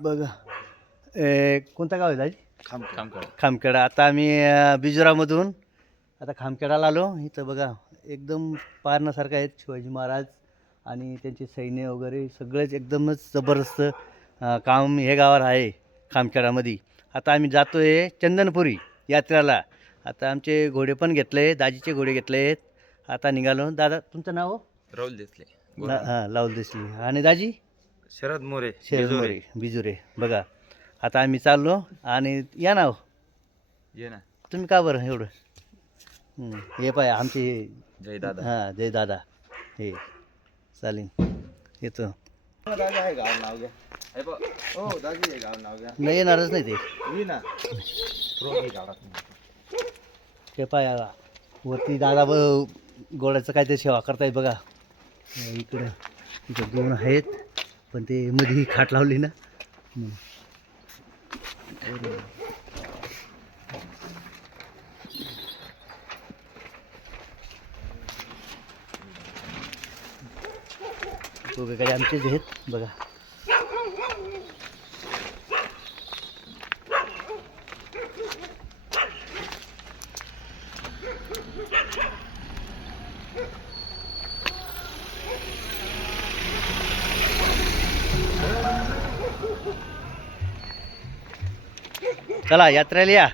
बघा कोणतं गाव आहे दाजी? खामखेड. खामखेडा. आता आम्ही बिजुरामधून आता खामखेडाला आलो. इथं बघा एकदम पाहण्यासारखं आहेत शिवाजी महाराज आणि त्यांचे सैन्य वगैरे सगळेच एकदमच जबरदस्त काम हे गावावर आहे खामखेडामध्ये. आता आम्ही जातो आहे चंदनपुरी यात्रेला. आता आमचे घोडे पण घेतले, दाजीचे घोडे घेतले आहेत. आता निघालो. दादा तुमचं नाव? राहुल देसले. हां लावूल दिसली. आणि दाजी? शरद मोरे. शरद मोरे बिजुरे. बघा आता आम्ही चाललो आणि या नाव ये ना. तुम्ही का बरं एवढं? हे पाय आमचे जय दादा. हां जय दादा हे चालेल येतो. दादा आहे गाव नाव घ्या. हो दादी आहे गाव नाव घ्या. नाही येणारच नाही ते. ये ना. रोगी गावात. ते पाय वरती दादा गोड्याचं काहीतरी सेवा करतायत बघा. इकडं इकडं दोन आहेत पण ते मध्ये ही खाट लावली ना. दोघेकडे आमचेच आहेत बघा. चला यात्रेला या.